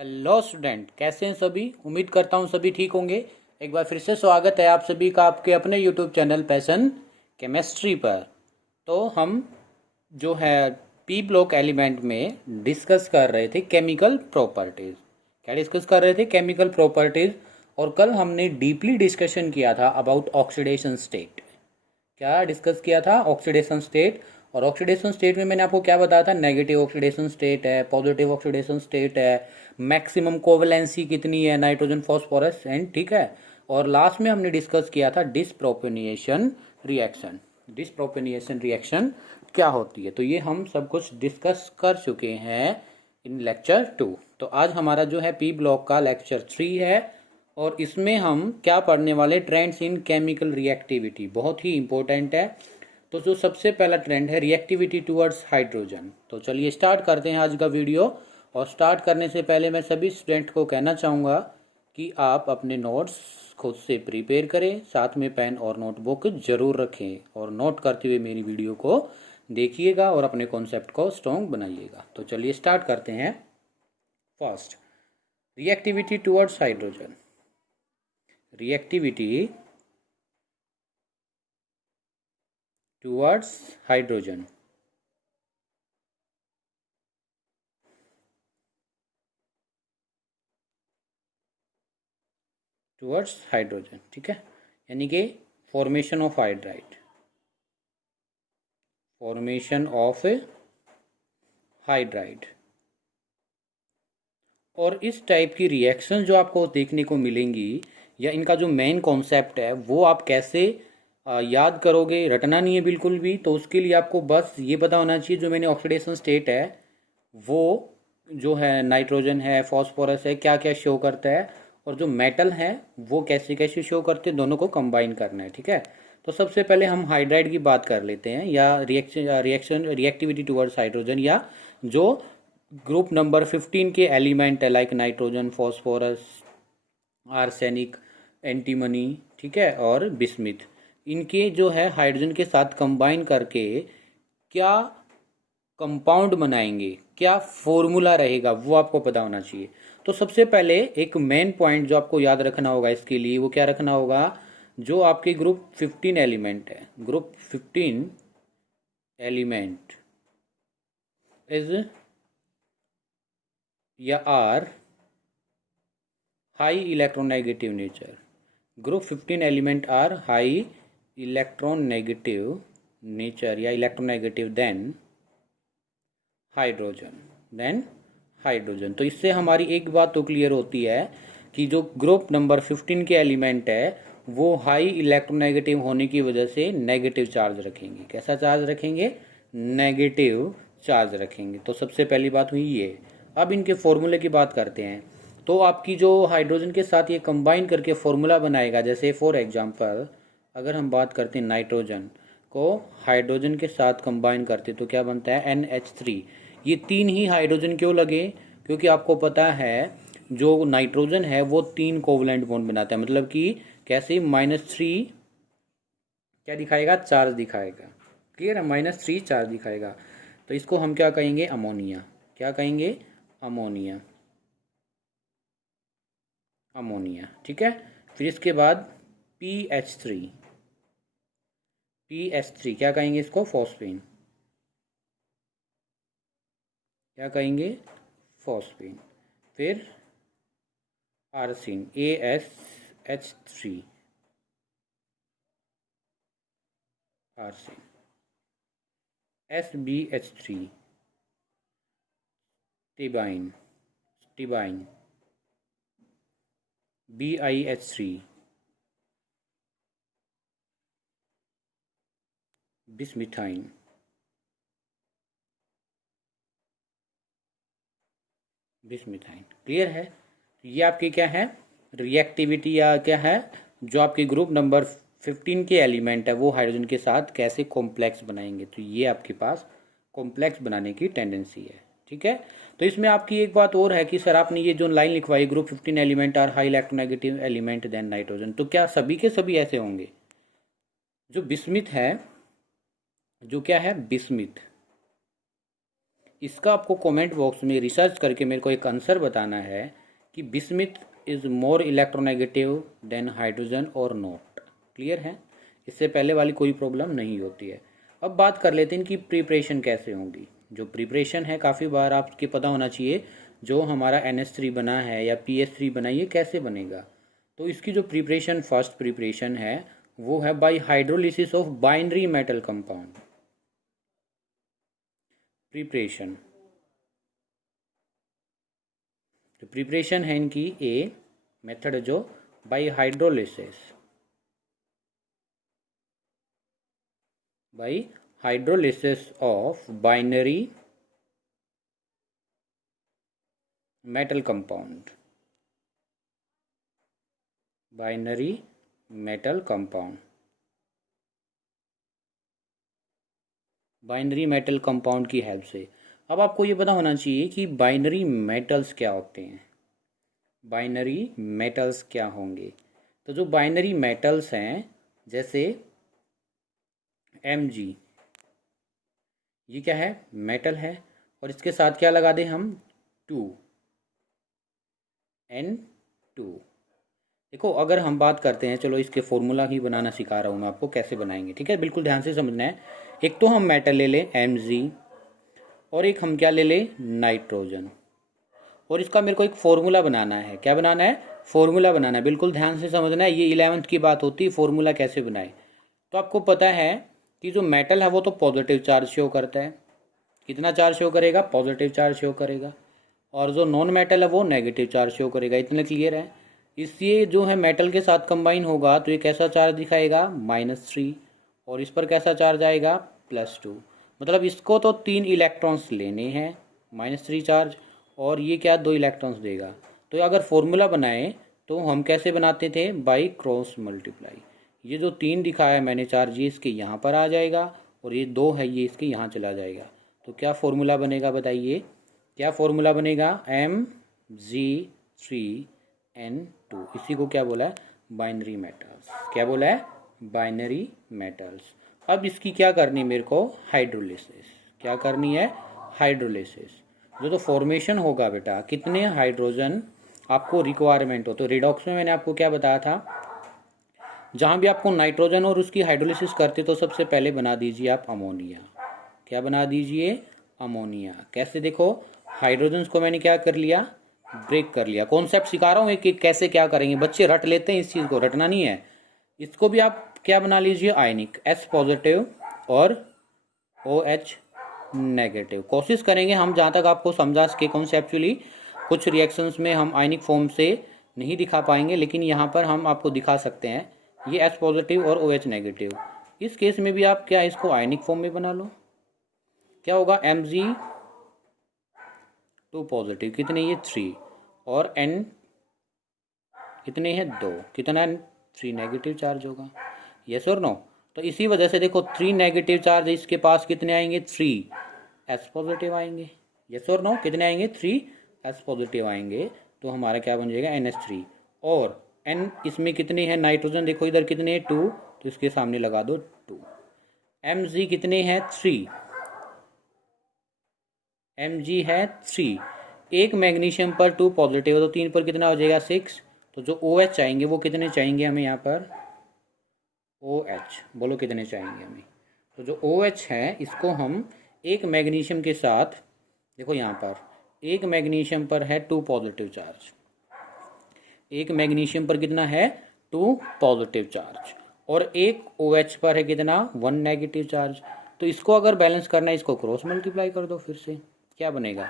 Hello student, कैसे हैं सभी। उम्मीद करता हूँ सभी ठीक होंगे। एक बार फिर से स्वागत है आप सभी का आपके अपने यूट्यूब चैनल पैशन केमिस्ट्री पर। तो हम जो है पी ब्लॉक एलिमेंट में डिस्कस कर रहे थे केमिकल प्रॉपर्टीज़। क्या डिस्कस कर रहे थे? Chemical properties. और कल हमने डीपली डिस्कशन किया था अबाउट ऑक्सीडेशन स्टेट। क्या डिस्कस किया था? Oxidation state. और ऑक्सीडेशन स्टेट में मैंने आपको क्या बताया था? नेगेटिव ऑक्सीडेशन स्टेट है, पॉजिटिव ऑक्सीडेशन स्टेट है, मैक्सिमम कोवलेंसी कितनी है नाइट्रोजन फॉस्फोरस एंड, ठीक है। और लास्ट में हमने डिस्कस किया था डिसप्रोपेनिएशन रिएक्शन। डिसप्रोपेनिएशन रिएक्शन क्या होती है, तो ये हम सब कुछ डिस्कस कर चुके हैं इन लेक्चर 2। तो आज हमारा जो है पी ब्लॉक का लेक्चर 3 है और इसमें हम क्या पढ़ने वाले? Trends in chemical reactivity. बहुत ही इंपॉर्टेंट है। तो जो सबसे पहला ट्रेंड है रिएक्टिविटी टुवर्ड्स हाइड्रोजन। तो चलिए स्टार्ट करते हैं आज का वीडियो। और स्टार्ट करने से पहले मैं सभी स्टूडेंट को कहना चाहूँगा कि आप अपने नोट्स खुद से प्रिपेयर करें, साथ में पेन और नोटबुक जरूर रखें और नोट करते हुए मेरी वीडियो को देखिएगा और अपने कॉन्सेप्ट को स्ट्रॉन्ग बनाइएगा। तो चलिए स्टार्ट करते हैं। First, reactivity towards hydrogen. Reactivity towards hydrogen. Towards hydrogen, ठीक है। यानी कि formation of hydride, formation of hydride. और इस टाइप की रिएक्शन जो आपको देखने को मिलेंगी या इनका जो मेन कॉन्सेप्ट है वो आप कैसे याद करोगे? रटना नहीं है बिल्कुल भी। तो उसके लिए आपको बस ये पता होना चाहिए जो मैंने ऑक्सीडेशन स्टेट है वो जो है नाइट्रोजन है, फॉस्फोरस है, क्या क्या शो करता है, और जो मेटल है वो कैसे कैसे शो करते हैं, दोनों को कंबाइन करना है, ठीक है। तो सबसे पहले हम हाइड्राइड की बात कर लेते हैं, या रिएक्शन रिएक्टिविटी टुवर्ड्स हाइड्रोजन, या जो ग्रुप नंबर 15 के एलिमेंट है like nitrogen, phosphorus, arsenic, antimony, ठीक है, और बिस्मिथ। इनके जो है हाइड्रोजन के साथ कंबाइन करके क्या कंपाउंड बनाएंगे, क्या फॉर्मूला रहेगा, वो आपको पता होना चाहिए। तो सबसे पहले एक मेन पॉइंट जो आपको याद रखना होगा इसके लिए, वो क्या रखना होगा? जो आपके ग्रुप 15 एलिमेंट है, ग्रुप 15 एलिमेंट इज या are high electronegative nature. Group 15 element are high electronegative nature या इलेक्ट्रोनेगेटिव हाइड्रोजन देन हाइड्रोजन। तो इससे हमारी एक बात तो क्लियर होती है कि जो ग्रुप नंबर 15 के एलिमेंट है वो हाई इलेक्ट्रोनेगेटिव होने की वजह से नेगेटिव चार्ज रखेंगे। कैसा चार्ज रखेंगे? नेगेटिव चार्ज रखेंगे। तो सबसे पहली बात हुई ये। अब इनके फॉर्मूले की बात करते हैं। तो आपकी जो हाइड्रोजन के साथ ये कंबाइन करके फॉर्मूला बनाएगा, जैसे फॉर एग्जांपल अगर हम बात करते हैं नाइट्रोजन को हाइड्रोजन के साथ कंबाइन करते तो क्या बनता है? NH3। ये तीन ही हाइड्रोजन क्यों लगे? क्योंकि आपको पता है जो नाइट्रोजन है वो 3 कोवलेंट बॉन्ड बनाता है। मतलब कि कैसे? -3 क्या दिखाएगा? चार्ज दिखाएगा। क्लियर है? -3 चार्ज दिखाएगा। तो इसको हम क्या कहेंगे? अमोनिया। क्या कहेंगे? अमोनिया। अमोनिया, ठीक है। फिर इसके बाद PH3। PH3 क्या कहेंगे इसको? फॉस्फेन। क्या कहेंगे? फॉस्फेन। फिर arsine, ASH3। Arsine. SbH3 stibine. Stibine. BiH3 bismuthine. Bismuthine. Clear है? ये आपकी क्या है? रिएक्टिविटी या क्या है जो आपके ग्रुप नंबर 15 के एलिमेंट है वो हाइड्रोजन के साथ कैसे कॉम्प्लेक्स बनाएंगे। तो ये आपके पास कॉम्प्लेक्स बनाने की टेंडेंसी है, ठीक है। तो इसमें आपकी एक बात और है कि सर आपने ये जो लाइन लिखवाई group 15 element are high electronegative element then nitrogen, तो क्या सभी के सभी ऐसे होंगे? जो बिस्मिथ है, जो क्या है? बिस्मिथ, इसका आपको कमेंट बॉक्स में रिसर्च करके मेरे को एक आंसर बताना है कि bismuth is more electronegative than hydrogen और नॉट। क्लियर है? इससे पहले वाली कोई प्रॉब्लम नहीं होती है। अब बात कर लेते हैं इनकी प्रिपरेशन कैसे होगी। जो प्रिपरेशन है काफ़ी बार आपके पता होना चाहिए, जो हमारा NH3 बना है या PH3 बना है ये कैसे बनेगा। तो इसकी जो प्रिपरेशन फर्स्ट प्रिपरेशन है वो है bye hydrolysis of binary metal compound. Preparation, तो प्रिपरेशन है इनकी ए मेथड जो bye hydrolysis, bye hydrolysis of binary metal compound, binary metal compound, binary metal compound की हेल्प से। अब आपको ये पता होना चाहिए कि बाइनरी मेटल्स क्या होते हैं, बाइनरी मेटल्स क्या होंगे। तो जो बाइनरी मेटल्स हैं जैसे Mg, ये क्या है? मेटल है, और इसके साथ क्या लगा दें हम? 2N2। देखो अगर हम बात करते हैं, चलो इसके फॉर्मूला ही बनाना सिखा रहा हूँ मैं आपको कैसे बनाएंगे, ठीक है? बिल्कुल ध्यान से समझना है। एक तो हम मेटल ले लें Mg, और एक हम क्या ले लें? नाइट्रोजन। और इसका मेरे को एक फॉर्मूला बनाना है। क्या बनाना है? फॉर्मूला बनाना है। बिल्कुल ध्यान से समझना है, ये 11th की बात होती है फॉर्मूला कैसे बनाए। तो आपको पता है कि जो मेटल है वो तो पॉजिटिव चार्ज शो करता है। कितना चार्ज शो करेगा? पॉजिटिव चार्ज शो करेगा। और जो नॉन मेटल है वो नेगेटिव चार्ज शो करेगा। इतना क्लियर है? इसलिए जो है मेटल के साथ कंबाइन होगा तो ये कैसा चार्ज दिखाएगा? -3, और इस पर कैसा चार्ज आएगा? +2। मतलब इसको तो 3 इलेक्ट्रॉन्स लेने हैं, -3 चार्ज, और ये क्या 2 इलेक्ट्रॉन्स देगा। तो अगर फॉर्मूला बनाएं तो हम कैसे बनाते थे? By cross multiply. ये जो 3 दिखाया मैंने चार्ज, ये इसके यहाँ पर आ जाएगा, और ये 2 है ये इसके यहाँ चला जाएगा। तो क्या फॉर्मूला बनेगा बताइए? क्या फॉर्मूला बनेगा? Mg3N2। इसी को क्या बोला है? Binary metals. क्या बोला है? Binary metals. अब इसकी क्या करनी मेरे को? हाइड्रोलिसिस। क्या करनी है? हाइड्रोलिसिस। जो तो फॉर्मेशन होगा बेटा, कितने हाइड्रोजन आपको रिक्वायरमेंट हो। तो रिडॉक्स में मैंने आपको क्या बताया था, जहाँ भी आपको नाइट्रोजन और उसकी हाइड्रोलिसिस करते तो सबसे पहले बना दीजिए आप अमोनिया। क्या बना दीजिए? अमोनिया। कैसे? देखो हाइड्रोजन को मैंने क्या कर लिया? ब्रेक कर लिया। कॉन्सेप्ट सिखा रहा हूँ कि कैसे क्या करेंगे। बच्चे रट लेते हैं, इस चीज़ को रटना नहीं है। इसको भी आप क्या बना लीजिए? आयनिक, H पॉजिटिव और OH नेगेटिव। कोशिश करेंगे हम जहाँ तक आपको समझा सके कॉन्सेप्चुअली। कुछ रिएक्शंस में हम आयनिक फॉर्म से नहीं दिखा पाएंगे, लेकिन यहाँ पर हम आपको दिखा सकते हैं। ये H पॉजिटिव और OH नेगेटिव। इस केस में भी आप क्या इसको आयनिक फॉर्म में बना लो। क्या होगा? Mg2 पॉजिटिव, कितने? ये 3, और N कितने हैं? 2। कितना? 3 नेगेटिव चार्ज होगा। यस और नो? तो इसी वजह से देखो 3 नेगेटिव चार्ज, इसके पास कितने आएंगे? 3 H पॉजिटिव आएंगे। यस और नो? कितने आएंगे? 3 H पॉजिटिव आएंगे। तो हमारा क्या बन जाएगा? NH3। और N इसमें कितने हैं? नाइट्रोजन देखो इधर कितने हैं? 2, तो इसके सामने लगा दो 2। Mg कितने हैं? 3। Mg है 3। एक मैग्नीशियम पर 2 पॉजिटिव, तो 3 पर कितना हो जाएगा? 6। तो जो OH चाहेंगे वो कितने चाहिए हमें यहाँ पर? OH बोलो कितने चाहिए हमें? तो जो OH है इसको हम एक मैग्नीशियम के साथ, देखो यहाँ पर एक मैग्नीशियम पर है 2 पॉजिटिव चार्ज। एक मैग्नीशियम पर कितना है? 2 पॉजिटिव चार्ज, और एक OH पर है कितना? 1 नेगेटिव चार्ज। तो इसको अगर बैलेंस करना है, इसको क्रॉस मल्टीप्लाई कर दो फिर से। क्या बनेगा?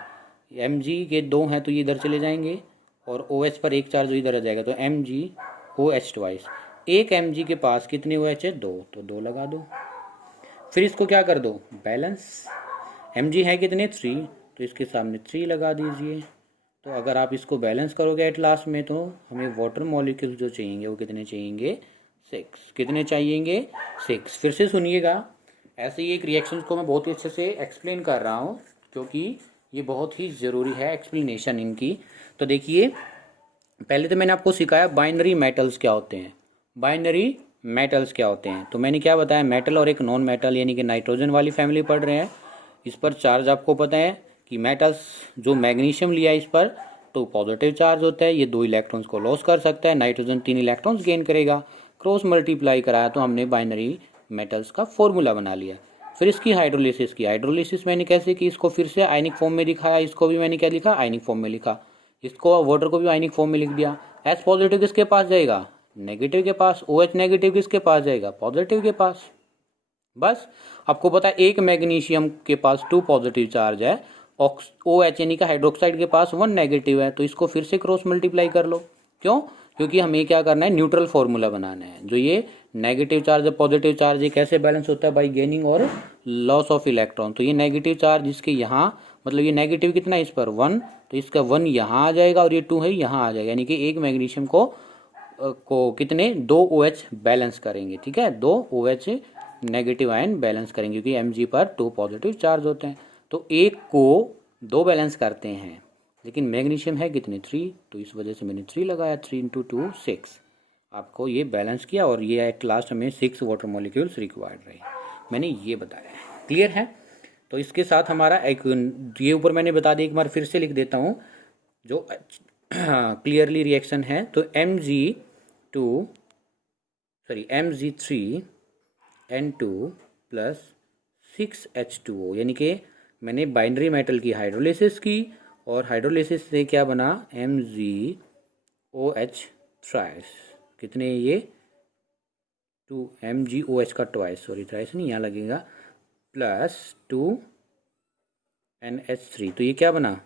Mg के 2 हैं तो ये इधर चले जाएंगे, और OH पर एक चार्ज इधर आ जाएगा, तो MgOH ट्वाइस। एक Mg के पास कितने OH है? 2, तो 2 लगा दो। फिर इसको क्या कर दो? बैलेंस। Mg है कितने? 3, तो इसके सामने 3 लगा दीजिए। तो अगर आप इसको बैलेंस करोगे एट लास्ट में, तो हमें वाटर मॉलिक्यूल्स जो चाहिए वो कितने चाहिए? 6। कितने चाहिए? 6। फिर से सुनिएगा, ऐसे ही एक रिएक्शन को मैं बहुत ही अच्छे से एक्सप्लेन कर रहा हूँ, क्योंकि ये बहुत ही ज़रूरी है एक्सप्लेनेशन इनकी। तो देखिए, पहले तो मैंने आपको सिखाया बाइनरी मेटल्स क्या होते हैं। बाइनरी मेटल्स क्या होते हैं? तो मैंने क्या बताया? मेटल और एक नॉन मेटल, यानी कि नाइट्रोजन वाली फैमिली पढ़ रहे हैं। इस पर चार्ज आपको पता है कि मेटल्स जो मैग्नीशियम लिया इस पर तो पॉजिटिव चार्ज होता है, ये 2 इलेक्ट्रॉन्स को लॉस कर सकता है, नाइट्रोजन 3 इलेक्ट्रॉन्स गेन करेगा। क्रॉस मल्टीप्लाई कराया तो हमने बाइनरी मेटल्स का फॉर्मूला बना लिया। फिर इसकी हाइड्रोलिसिस की। हाइड्रोलिसिस मैंने कैसे की, इसको फिर से आयनिक फॉर्म में दिखाया, इसको भी मैंने क्या लिखा, आयनिक फॉर्म में लिखा, इसको वाटर को भी आयनिक फॉर्म में लिख दिया। एच पॉजिटिव किसके पास जाएगा, नेगेटिव के पास। ओ एच नेगेटिव किसके पास जाएगा, पॉजिटिव के पास। बस आपको पता है एक मैग्नीशियम के पास 2 पॉजिटिव चार्ज है, ओ एच यानी का हाइड्रोक्साइड के पास 1 नेगेटिव है, तो इसको फिर से क्रॉस मल्टीप्लाई कर लो। क्यों, क्योंकि हमें क्या करना है, न्यूट्रल फॉर्मूला बनाना है। जो ये नेगेटिव चार्ज है पॉजिटिव चार्ज ये कैसे बैलेंस होता है, बाई गेनिंग और लॉस ऑफ इलेक्ट्रॉन। तो ये नेगेटिव चार्ज इसके यहाँ, मतलब ये नेगेटिव कितना है इस पर 1, तो इसका 1 यहाँ आ जाएगा और ये 2 है यहाँ आ जाएगा, यानी कि एक मैग्नीशियम को कितने 2 OH बैलेंस करेंगे। ठीक है, 2 OH नेगेटिव आयन बैलेंस करेंगे, क्योंकि Mg पर 2 पॉजिटिव चार्ज होते हैं। तो एक को 2 बैलेंस करते हैं, लेकिन मैग्नीशियम है कितने 3, तो इस वजह से मैंने 3 लगाया, 3 × 2 6। आपको ये बैलेंस किया और ये एट लास्ट में 6 वाटर मॉलिक्यूल्स रिक्वायर्ड रहे, मैंने ये बताया है। क्लियर है। तो इसके साथ हमारा एक ये ऊपर मैंने बता दिया, एक बार फिर से लिख देता हूँ जो क्लियरली रिएक्शन है। तो Mg3N2 प्लस 6H2O, यानी कि मैंने बाइनरी मेटल की हाइड्रोलिसिस की और हाइड्रोलिसिस से क्या बना, MgOH थ्राइस। कितने ये 2 MgOH का ट्वाइस, सॉरी थ्राइस नहीं यहाँ लगेगा, प्लस 2NH3। तो ये क्या बना,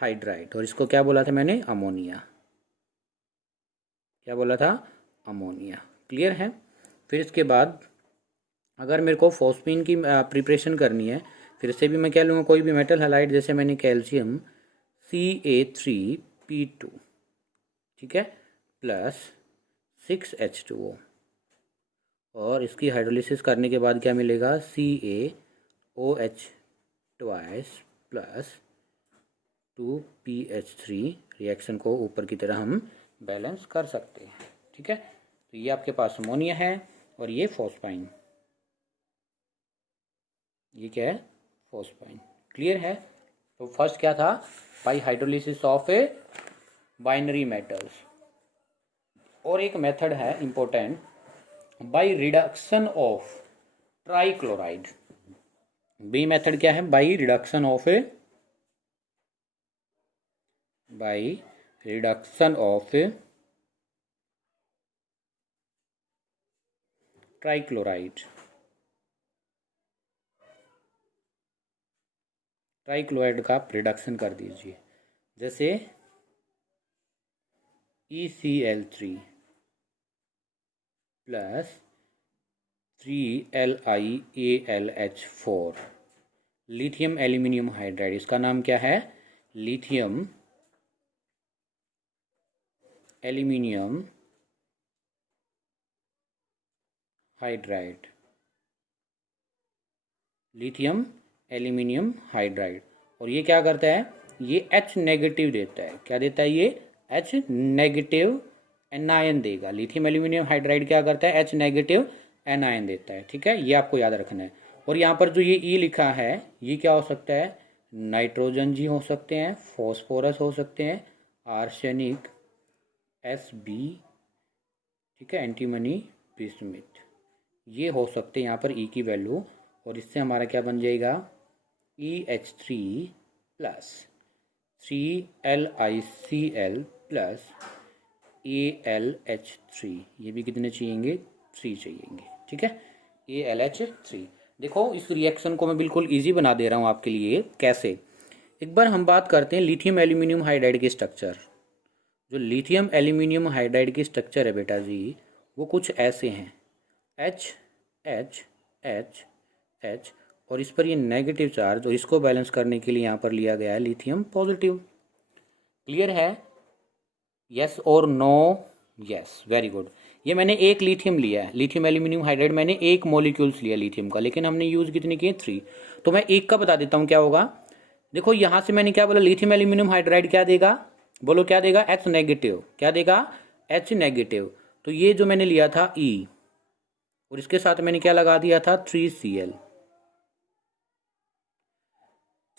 हाइड्राइड। और इसको क्या बोला था मैंने, अमोनिया। क्या बोला था, अमोनिया। क्लियर है। फिर इसके बाद अगर मेरे को फॉस्फीन की प्रिपरेशन करनी है, फिर से भी मैं क्या लूँगा, कोई भी मेटल हैलाइड, जैसे मैंने कैल्शियम Ca3P2, ठीक है, प्लस 6H2O, और इसकी हाइड्रोलिसिस करने के बाद क्या मिलेगा, CaOH twice plus 2PH3। Reaction को ऊपर की तरह हम बैलेंस कर सकते हैं। ठीक है, तो ये आपके पास अमोनिया है और ये फॉस्फाइन, ये क्या है, फॉस्फाइन। क्लियर है। तो फर्स्ट क्या था, by hydrolysis of a binary metals. और एक मेथड है important, by reduction of trichloride. B method क्या है, by reduction of trichloride. Trichloride का रिडक्शन कर दीजिए, जैसे ECl3 plus 3LiAlH4, lithium aluminium hydride. इसका नाम क्या है, lithium aluminium hydride, lithium aluminium hydride. और ये क्या करता है, ये H नेगेटिव देता है। क्या देता है, ये H नेगेटिव एनायन देगा। लिथियम एल्यूमिनियम हाइड्राइड क्या करता है, H नेगेटिव एनायन देता है। ठीक है, ये आपको याद रखना है। और यहाँ पर जो ये E लिखा है, ये क्या हो सकता है, नाइट्रोजन जी हो सकते हैं, फॉस्फोरस हो सकते हैं, आर्सेनिक Sb, ठीक है, एंटीमनी बिस्मिथ, ये हो सकते हैं यहाँ पर E की वैल्यू। और इससे हमारा क्या बन जाएगा, EH3 plus 3LiCl plus AlH3। ये भी कितने चाहिएंगे, 3 चाहिएंगे। ठीक है, AlH3। देखो इस रिएक्शन को मैं बिल्कुल इजी बना दे रहा हूँ आपके लिए। कैसे, एक बार हम बात करते हैं लिथियम एल्यूमिनियम हाइड्राइड की स्ट्रक्चर। जो लिथियम एल्यूमिनियम हाइड्राइड की स्ट्रक्चर है बेटा जी, वो कुछ ऐसे हैं, H H H H, और इस पर ये नेगेटिव चार्ज, और इसको बैलेंस करने के लिए यहाँ पर लिया गया है लिथियम पॉजिटिव। क्लियर है, यस और नो, यस, वेरी गुड। ये मैंने एक लिथियम लिया है, लिथियम एल्यूमिनियम हाइड्राइड मैंने एक मॉलिक्यूल्स लिया लिथियम का, लेकिन हमने यूज कितने किए, 3। तो मैं एक का बता देता हूँ क्या होगा। देखो यहाँ से मैंने क्या बोला, लिथियम एल्यूमिनियम हाइड्राइड क्या देगा, बोलो क्या देगा, H नेगेटिव। क्या देगा, H नेगेटिव। तो ये जो मैंने लिया था E, और इसके साथ मैंने क्या लगा दिया था, 3Cl।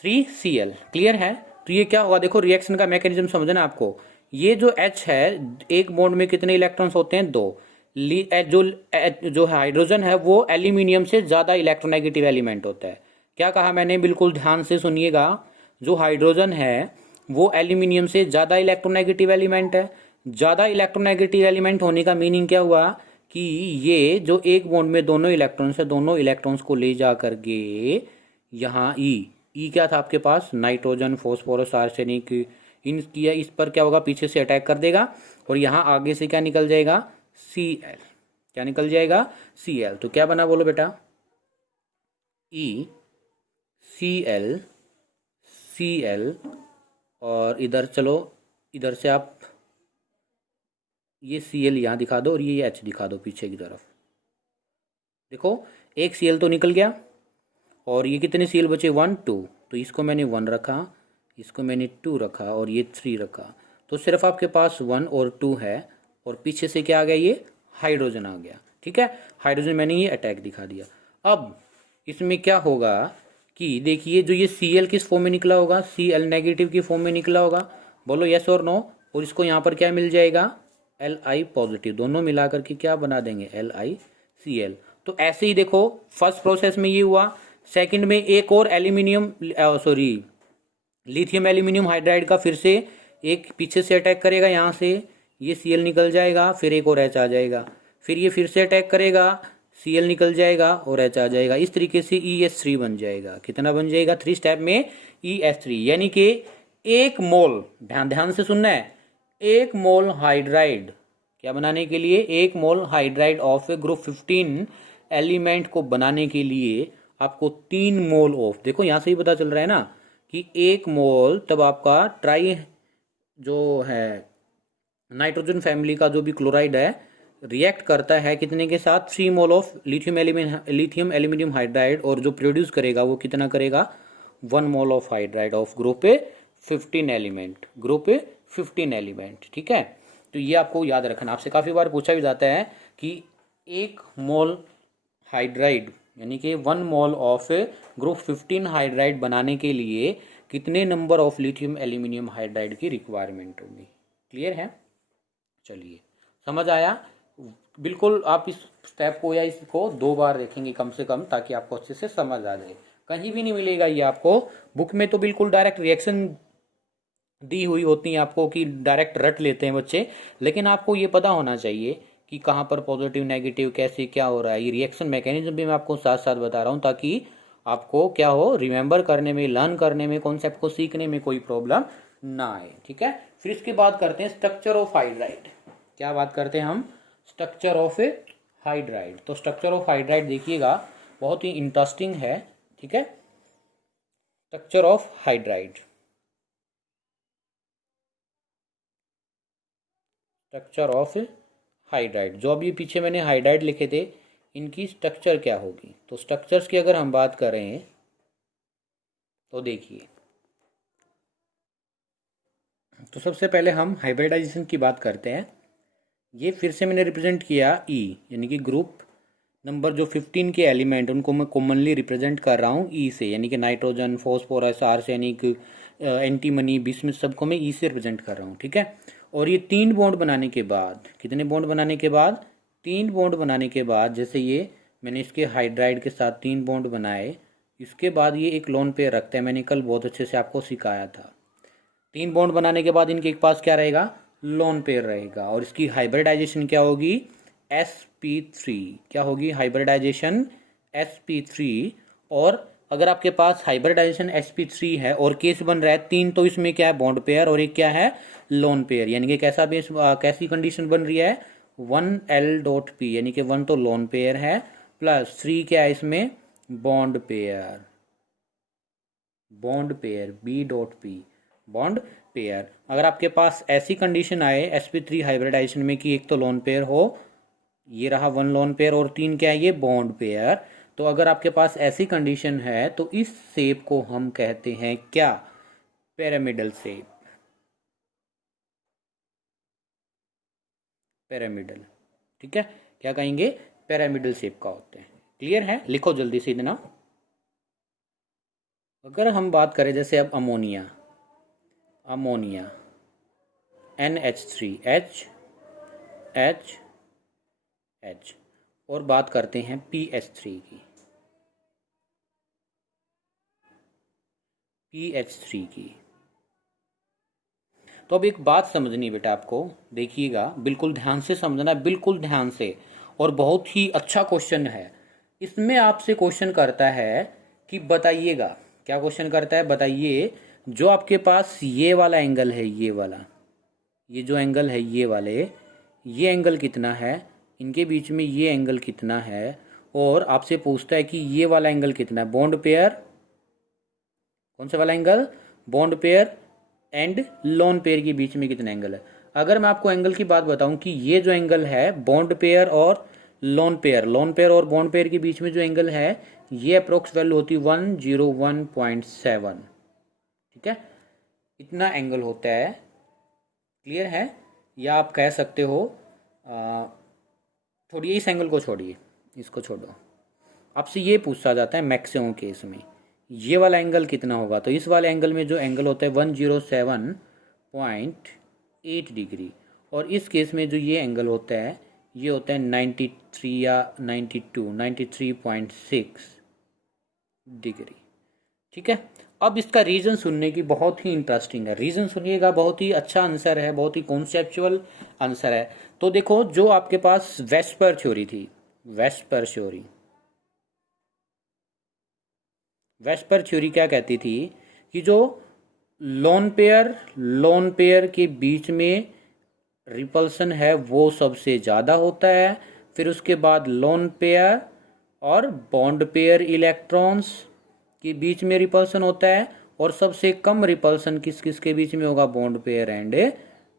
3Cl। क्लियर है। तो ये क्या होगा, देखो रिएक्शन का मैकेनिज्म समझना आपको। ये जो H है, एक बॉन्ड में कितने इलेक्ट्रॉन्स होते हैं, 2। जो हाइड्रोजन है वो एल्यूमिनियम से ज्यादा इलेक्ट्रोनेगेटिव एलिमेंट होता है। क्या कहा मैंने, बिल्कुल ध्यान से सुनिएगा। जो हाइड्रोजन है वो एल्यूमिनियम से ज्यादा इलेक्ट्रोनेगेटिव एलिमेंट है। ज्यादा इलेक्ट्रोनेगेटिव एलिमेंट होने का मीनिंग क्या हुआ कि ये जो एक बॉन्ड में दोनों इलेक्ट्रॉन्स है, दोनों इलेक्ट्रॉन्स को ले जा करके यहाँ ई क्या था आपके पास, नाइट्रोजन, फॉस्फोरस, आर्सेनिक, इन किया, इस पर क्या होगा, पीछे से अटैक कर देगा और यहाँ आगे से क्या निकल जाएगा, Cl। क्या निकल जाएगा, Cl। तो क्या बना बोलो बेटा, Cl, Cl। और इधर चलो, इधर से आप ये Cl यहाँ दिखा दो और ये H दिखा दो पीछे की तरफ। देखो एक Cl तो निकल गया और ये कितने Cl बचे, 1 2। तो इसको मैंने 1 रखा, इसको मैंने 2 रखा और ये 3 रखा। तो सिर्फ आपके पास 1 और 2 है और पीछे से क्या आ गया, ये हाइड्रोजन आ गया। ठीक है, हाइड्रोजन मैंने ये अटैक दिखा दिया। अब इसमें क्या होगा कि देखिए, जो ये Cl किस फॉर्म में निकला होगा, Cl नेगेटिव की फॉर्म में निकला होगा, बोलो यस और नो। और इसको यहाँ पर क्या मिल जाएगा, Li पॉजिटिव। दोनों मिला करके क्या बना देंगे, LiCl। तो ऐसे ही देखो फर्स्ट प्रोसेस में ये हुआ, सेकंड में एक और एल्यूमिनियम लिथियम एल्यूमिनियम हाइड्राइड का फिर से एक पीछे से अटैक करेगा, यहाँ से ये Cl निकल जाएगा, फिर एक और H आ जाएगा, फिर ये फिर से अटैक करेगा, Cl निकल जाएगा और H आ जाएगा। इस तरीके से ES3 बन जाएगा। कितना बन जाएगा, 3 स्टेप में ES3। यानी कि एक मोल, ध्यान से सुनना है, एक मोल हाइड्राइड क्या बनाने के लिए, एक मोल हाइड्राइड ऑफ ग्रुप 15 एलिमेंट को बनाने के लिए आपको 3 मोल ऑफ, देखो यहां से ही पता चल रहा है ना कि एक मोल, तब आपका ट्राई जो है नाइट्रोजन फैमिली का जो भी क्लोराइड है रिएक्ट करता है कितने के साथ, 3 mole of lithium aluminium hydride, और जो प्रोड्यूस करेगा वो कितना करेगा, 1 mole of hydride of group 15 element, group 15 element. ठीक है, तो ये आपको याद रखना, आपसे काफ़ी बार पूछा भी जाता है कि एक मोल हाइड्राइड यानी कि 1 मोल ऑफ ग्रुप 15 हाइड्राइड बनाने के लिए कितने number of lithium aluminium hydride की रिक्वायरमेंट होगी। क्लियर है, चलिए समझ आया। बिल्कुल आप इस स्टेप को या इसको 2 बार देखेंगे कम से कम, ताकि आपको अच्छे से समझ आ जाए। कहीं भी नहीं मिलेगा ये आपको, बुक में तो बिल्कुल डायरेक्ट रिएक्शन दी हुई होती है आपको कि डायरेक्ट रट लेते हैं बच्चे, लेकिन आपको ये पता होना चाहिए कि कहाँ पर पॉजिटिव नेगेटिव कैसे क्या हो रहा है। ये रिएक्शन मैकेनिज्म भी मैं आपको साथ साथ बता रहा हूँ, ताकि आपको क्या हो, रिमेंबर करने में, लर्न करने में, कॉन्सेप्ट को सीखने में कोई प्रॉब्लम ना आए। ठीक है, फिर इसके बाद करते हैं स्ट्रक्चर ऑफ हाइड्राइड। क्या बात करते हैं हम, स्ट्रक्चर ऑफ हाइड्राइड। तो स्ट्रक्चर ऑफ हाइड्राइड देखिएगा, बहुत ही इंटरेस्टिंग है। ठीक है, structure of hydride, structure of hydride, जो अभी पीछे मैंने हाइड्राइड लिखे थे, इनकी स्ट्रक्चर क्या होगी। तो स्ट्रक्चर्स की अगर हम बात करें तो देखिए, तो सबसे पहले हम हाइब्रिडाइजेशन की बात करते हैं। ये फिर से मैंने रिप्रेजेंट किया ई, यानी कि ग्रुप नंबर जो 15 के एलिमेंट उनको मैं कॉमनली रिप्रेजेंट कर रहा हूँ ई से, यानी कि nitrogen, phosphorus, arsenic, antimony, bismuth, सबको मैं ई से रिप्रेजेंट कर रहा हूँ। ठीक है, और ये 3 बॉन्ड बनाने के बाद, कितने बॉन्ड बनाने के बाद, 3 बॉन्ड बनाने के बाद, जैसे ये मैंने इसके हाइड्राइड के साथ 3 बॉन्ड बनाए, इसके बाद ये एक लोन पेयर रखता है, मैंने कल बहुत अच्छे से आपको सिखाया था। 3 बॉन्ड बनाने के बाद इनके पास क्या रहेगा, लोन पेयर रहेगा, और इसकी हाइब्रिडाइजेशन क्या होगी, sp3। क्या होगी हाइब्रिडाइजेशन, sp3। और अगर आपके पास हाइब्रिडाइजेशन sp3 है और केस बन रहा है 3, तो इसमें क्या है, बॉन्ड पेयर, और एक क्या है, लोन पेयर। यानी कि कैसा बेस, कैसी कंडीशन बन रही है, 1l.p, यानी कि 1 तो लोन पेयर है, प्लस 3 क्या है इसमें, bond pair, bond pair b.p, bond pair. अगर आपके पास ऐसी कंडीशन आए sp3 हाइब्रिडाइजेशन में कि एक तो लोन पेयर हो, ये रहा 1 लोन पेयर, और 3 क्या है, ये बॉन्ड पेयर, तो अगर आपके पास ऐसी कंडीशन है तो इस शेप को हम कहते हैं क्या, पिरामिडल शेप, पिरामिडल। ठीक है, क्या कहेंगे, पिरामिडल शेप का होते हैं। क्लियर है, लिखो जल्दी से इतना, अगर हम बात करें जैसे अब ammonia, ammonia NH3 H H H, और बात करते हैं PH3 की, PH3 की। तो अब एक बात समझनी बेटा आपको, देखिएगा बिल्कुल ध्यान से समझना, बिल्कुल ध्यान से, और बहुत ही अच्छा क्वेश्चन है। इसमें आपसे क्वेश्चन करता है कि बताइएगा, क्या क्वेश्चन करता है, बताइए जो आपके पास ये वाला एंगल है, ये वाला, ये जो एंगल है ये वाले, ये एंगल कितना है, इनके बीच में ये एंगल कितना है, और आपसे पूछता है कि ये वाला एंगल कितना है, बॉन्ड पेयर, कौन सा वाला angle, bond pair and lone pair के बीच में कितना एंगल है। अगर मैं आपको एंगल की बात बताऊं कि ये जो एंगल है बॉन्ड पेयर और लोन पेयर, लोन पेयर और बॉन्ड पेयर के बीच में जो एंगल है, ये अप्रोक्स वैल्यू होती है 101.7, ठीक है, इतना एंगल होता है। क्लियर है, या आप कह सकते हो छोड़िए इस एंगल को, छोड़िए इसको, छोड़ो, आपसे ये पूछा जाता है मैक्सिमम केस में ये वाला एंगल कितना होगा, तो इस वाले एंगल में जो एंगल होता है 107.8 डिग्री, और इस केस में जो ये एंगल होता है ये होता है 93 या 93.6 डिग्री, ठीक है। अब इसका रीज़न सुनने की बहुत ही इंटरेस्टिंग है, रीज़न सुनिएगा, बहुत ही अच्छा आंसर है, बहुत ही कॉन्सेप्चुअल आंसर है। तो देखो जो आपके पास वेस्पर थ्योरी थी, वेस्पर थ्योरी, वेस्पर थ्योरी क्या कहती थी कि जो लोन पेयर के बीच में रिपल्सन है वो सबसे ज़्यादा होता है, फिर उसके बाद लोन पेयर और बॉन्ड पेयर इलेक्ट्रॉन्स के बीच में रिपल्सन होता है, और सबसे कम रिपल्सन किस किस के बीच में होगा, bond pair and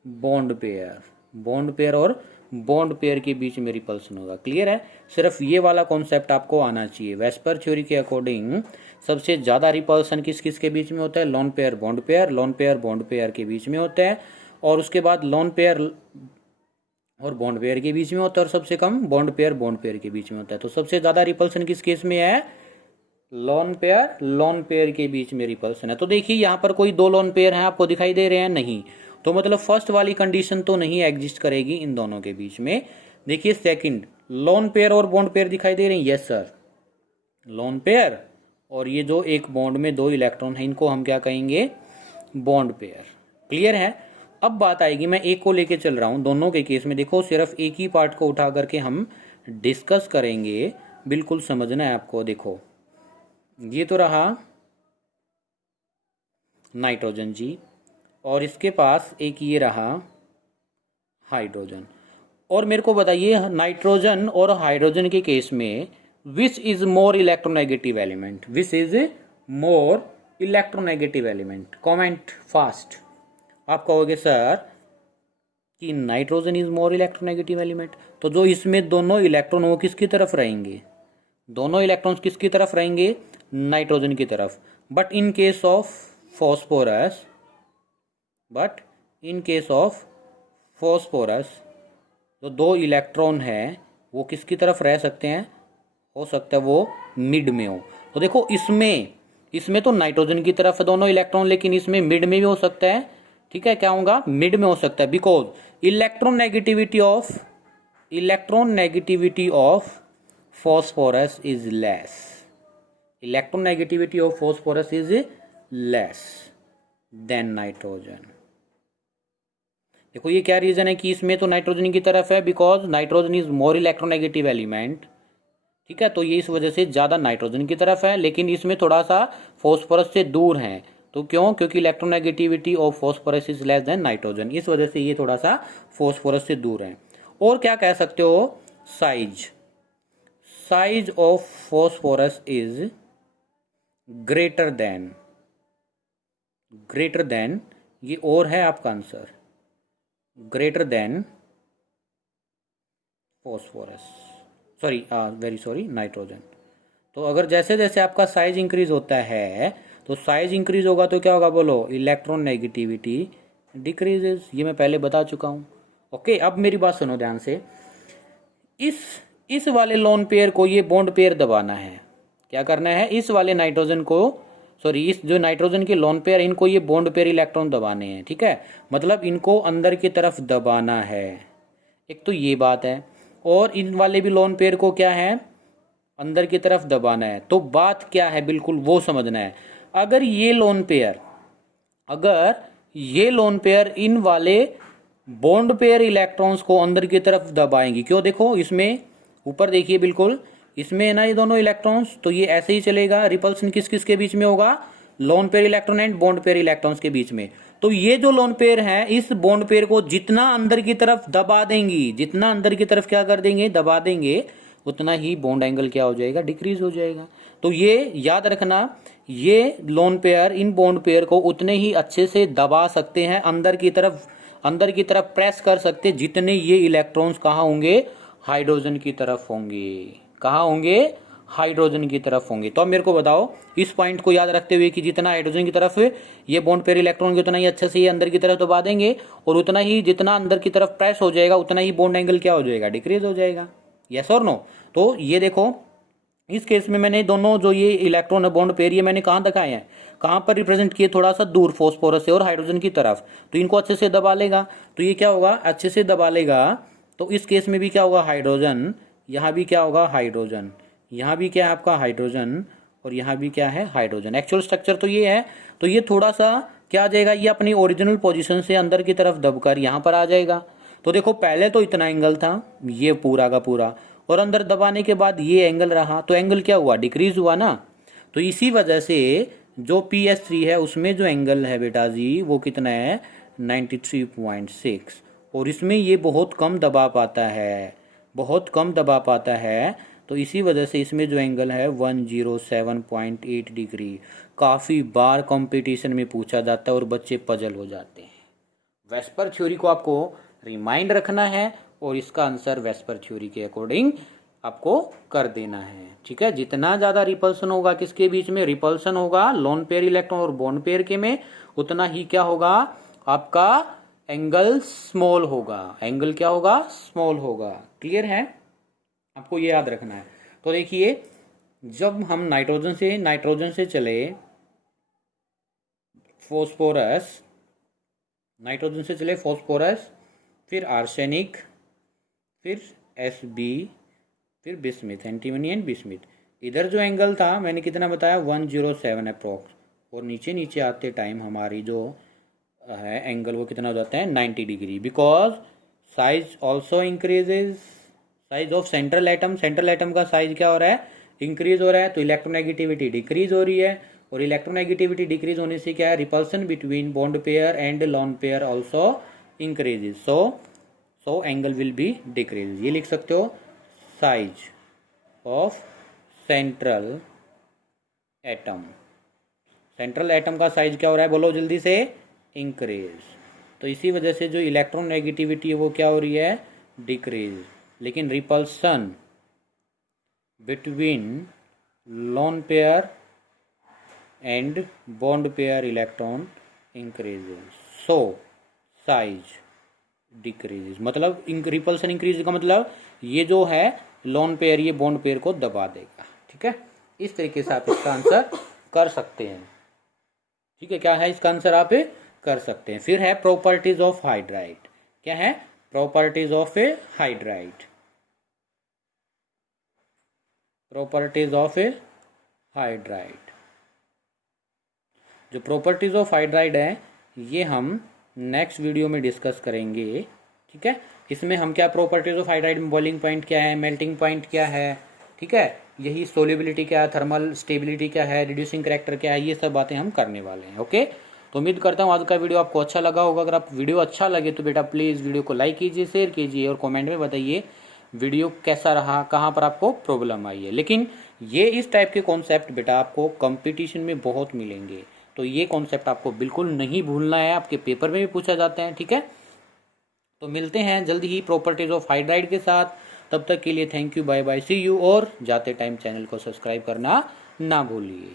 bond pair, bond pair और बॉन्ड पेयर के बीच में रिपल्सन होगा। क्लियर है, सिर्फ ये वाला कॉन्सेप्ट आपको आना चाहिए। वेस्पर थ्योरी के अकॉर्डिंग सबसे ज़्यादा रिपल्सन किस किस के बीच में होता है, lone pair bond pair, lone pair bond pair के बीच में होता है, और उसके बाद लोन पेयर और बॉन्ड पेयर के बीच में होता है, और सबसे कम बॉन्ड पेयर के बीच में होता है। तो सबसे ज़्यादा रिपल्सन किस केस में है, लोन पेयर के बीच में रिपल्सन है। तो देखिए यहाँ पर कोई दो लोन पेयर हैं आपको दिखाई दे रहे हैं, नहीं, तो मतलब फर्स्ट वाली कंडीशन तो नहीं एग्जिस्ट करेगी इन दोनों के बीच में। देखिए सेकंड, लोन पेयर और बॉन्ड पेयर दिखाई दे रहे हैं, यस सर, लोन पेयर, और ये जो एक बॉन्ड में दो इलेक्ट्रॉन है इनको हम क्या कहेंगे, बॉन्ड पेयर। क्लियर है, अब बात आएगी, मैं एक को लेके चल रहा हूं दोनों के केस में, देखो सिर्फ एक ही पार्ट को उठा करके हम डिस्कस करेंगे, बिल्कुल समझना है आपको। देखो ये तो रहा नाइट्रोजन जी, और इसके पास एक ये रहा हाइड्रोजन, और मेरे को बताइए नाइट्रोजन और हाइड्रोजन के केस में which is more electronegative element, which is more electronegative element, comment fast. आप कहोगे सर कि nitrogen is more electronegative element, तो जो इसमें दोनों इलेक्ट्रॉन वो किसकी तरफ रहेंगे, दोनों इलेक्ट्रॉन्स किसकी तरफ रहेंगे, नाइट्रोजन की तरफ। But in case of phosphorus, but in case of phosphorus जो दो इलेक्ट्रॉन है वो किसकी तरफ रह सकते हैं, हो सकता है वो मिड में हो। तो देखो इसमें तो नाइट्रोजन की तरफ है दोनों इलेक्ट्रॉन, लेकिन इसमें मिड में भी हो सकता है, ठीक है, क्या होगा, मिड में हो सकता है, because electronegativity of phosphorus is less, electronegativity of phosphorus is less than nitrogen। देखो ये क्या रीजन है कि इसमें तो नाइट्रोजन की तरफ है, because nitrogen is more electronegative element, ठीक है, तो ये इस वजह से ज्यादा नाइट्रोजन की तरफ है, लेकिन इसमें थोड़ा सा फॉस्फोरस से दूर है। तो क्यों, क्योंकि electronegativity of phosphorus is less than nitrogen, इस वजह से ये थोड़ा सा फॉस्फोरस से दूर है। और क्या कह सकते हो, size of phosphorus is greater than, ये और है आपका answer, greater than phosphorus, sorry very sorry nitrogen. तो अगर जैसे जैसे आपका साइज इंक्रीज होता है, तो साइज इंक्रीज होगा तो क्या होगा, बोलो, इलेक्ट्रॉन नेगेटिविटी डिक्रीजेस, ये मैं पहले बता चुका हूं। ओके, अब मेरी बात सुनो ध्यान से, इस वाले लोन पेयर को ये बॉन्ड पेयर दबाना है, क्या करना है, इस वाले नाइट्रोजन को सॉरी इस जो नाइट्रोजन के लोन पेयर, इनको ये बॉन्ड पेयर इलेक्ट्रॉन दबाने हैं, ठीक है, मतलब इनको अंदर की तरफ दबाना है। एक तो ये बात है, और इन वाले भी लोन पेयर को क्या है, अंदर की तरफ दबाना है। तो बात क्या है बिल्कुल वो समझना है। अगर ये लोन पेयर इन वाले बॉन्ड पेयर इलेक्ट्रॉन्स को अंदर की तरफ दबाएंगी, क्यों, देखो इसमें ऊपर देखिए बिल्कुल, इसमें है ना ये दोनों इलेक्ट्रॉन्स, तो ये ऐसे ही चलेगा। रिपल्सन किस किस के बीच में होगा, lone pair electron and bond pair electrons के बीच में। तो ये जो लोन पेयर है इस बॉन्ड पेयर को जितना अंदर की तरफ दबा देंगी, जितना अंदर की तरफ क्या कर देंगे, दबा देंगे, उतना ही बॉन्ड एंगल क्या हो जाएगा, डिक्रीज हो जाएगा। तो ये याद रखना, ये lone pair in bond pair को उतने ही अच्छे से दबा सकते हैं, अंदर की तरफ प्रेस कर सकते, जितने ये इलेक्ट्रॉन्स कहाँ होंगे, हाइड्रोजन की तरफ होंगे। कहाँ होंगे, हाइड्रोजन की तरफ होंगे। तो अब मेरे को बताओ इस पॉइंट को याद रखते हुए कि जितना हाइड्रोजन की तरफ ये बॉन्ड पेयर इलेक्ट्रॉन उतना ही अच्छे से ये अंदर की तरफ दबा देंगे, और उतना ही जितना अंदर की तरफ प्रेस हो जाएगा उतना ही बॉन्ड एंगल क्या हो जाएगा, डिक्रीज हो जाएगा। यस और नो। तो ये देखो इस केस में मैंने दोनों जो ये इलेक्ट्रॉन बॉन्ड पेयर ये मैंने कहाँ दिखाए हैं, कहाँ पर रिप्रेजेंट किए, थोड़ा सा दूर फॉस्फोरस से और हाइड्रोजन की तरफ। तो इनको अच्छे से दबा लेगा, तो ये क्या होगा, अच्छे से दबा लेगा। तो इस केस में भी क्या होगा, हाइड्रोजन, यहाँ भी क्या होगा, हाइड्रोजन, यहाँ भी क्या है आपका हाइड्रोजन, और यहाँ भी क्या है, हाइड्रोजन। एक्चुअल स्ट्रक्चर तो ये है। तो ये थोड़ा सा क्या आ जाएगा, ये अपनी ओरिजिनल पोजीशन से अंदर की तरफ दबकर यहाँ पर आ जाएगा। तो देखो पहले तो इतना एंगल था ये पूरा का पूरा, और अंदर दबाने के बाद ये एंगल रहा, तो एंगल क्या हुआ, डिक्रीज हुआ ना। तो इसी वजह से जो PS3 है उसमें जो एंगल है बेटा जी वो कितना है, 93.6, और इसमें ये बहुत कम दबा पाता है, बहुत कम दबा पाता है। तो इसी वजह से इसमें जो एंगल है 107.8 डिग्री। काफ़ी बार कंपटीशन में पूछा जाता है और बच्चे पजल हो जाते हैं। वेस्पर थ्योरी को आपको रिमाइंड रखना है और इसका आंसर वेस्पर थ्योरी के अकॉर्डिंग आपको कर देना है, ठीक है। जितना ज़्यादा रिपल्सन होगा किसके बीच में, रिपल्सन होगा लोन पेयर इलेक्ट्रॉन और बॉन्ड पेयर के में, उतना ही क्या होगा, आपका एंगल स्मॉल होगा। एंगल क्या होगा, स्मॉल होगा। क्लियर है, आपको ये याद रखना है। तो देखिए जब हम नाइट्रोजन से चले फॉस्फोरस, नाइट्रोजन से चले फॉस्फोरस, फिर आर्सेनिक, फिर Sb, फिर बिस्मिथ, एंटीमनी एंड बिस्मिथ। इधर जो एंगल था मैंने कितना बताया, 107 अप्रोक्स, और नीचे नीचे आते टाइम हमारी जो है एंगल वो कितना हो जाता है, 90 degree. Because size also increases, size of central atom का साइज क्या हो रहा है, इंक्रीज हो रहा है। तो इलेक्ट्रोनेगेटिविटी डिक्रीज हो रही है, और इलेक्ट्रोनेगेटिविटी डिक्रीज होने से क्या है, repulsion between bond pair and lone pair also increases, so angle will be decrease. ये लिख सकते हो, साइज ऑफ सेंट्रल एटम का साइज क्या हो रहा है, बोलो जल्दी से, इंक्रीज। तो इसी वजह से जो इलेक्ट्रॉन नेगेटिविटी है वो क्या हो रही है, डिक्रीज। लेकिन repulsion between lone pair and bond pair electron increases, so size decrease. मतलब रिपल्सन इंक्रीज का मतलब ये जो है लोन पेयर ये बॉन्ड पेयर को दबा देगा, ठीक है। इस तरीके से आप इसका आंसर कर सकते हैं, ठीक है। क्या है इसका आंसर, आप कर सकते हैं। फिर है प्रॉपर्टीज ऑफ हाइड्राइड। क्या है, properties of A hydride, properties of A hydride. जो प्रॉपर्टीज ऑफ हाइड्राइड है ये हम नेक्स्ट वीडियो में डिस्कस करेंगे, ठीक है। इसमें हम क्या प्रॉपर्टीज ऑफ हाइड्राइड में बॉइलिंग पॉइंट क्या है, मेल्टिंग पॉइंट क्या है, ठीक है, यही सोल्युबिलिटी क्या है, थर्मल स्टेबिलिटी क्या है, रिड्यूसिंग करैक्टर क्या है, ये सब बातें हम करने वाले हैं, ओके। तो उम्मीद करता हूँ आज का वीडियो आपको अच्छा लगा होगा। अगर आप वीडियो अच्छा लगे तो बेटा प्लीज़ वीडियो को लाइक कीजिए, शेयर कीजिए और कमेंट में बताइए वीडियो कैसा रहा, कहाँ पर आपको प्रॉब्लम आई है। लेकिन ये इस टाइप के कॉन्सेप्ट बेटा आपको कंपटीशन में बहुत मिलेंगे, तो ये कॉन्सेप्ट आपको बिल्कुल नहीं भूलना है, आपके पेपर में भी पूछा जाते हैं, ठीक है। तो मिलते हैं जल्दी ही प्रॉपर्टीज ऑफ हाइड्राइड के साथ। तब तक के लिए thank you, bye bye, see you. और जाते टाइम चैनल को सब्सक्राइब करना ना भूलिए।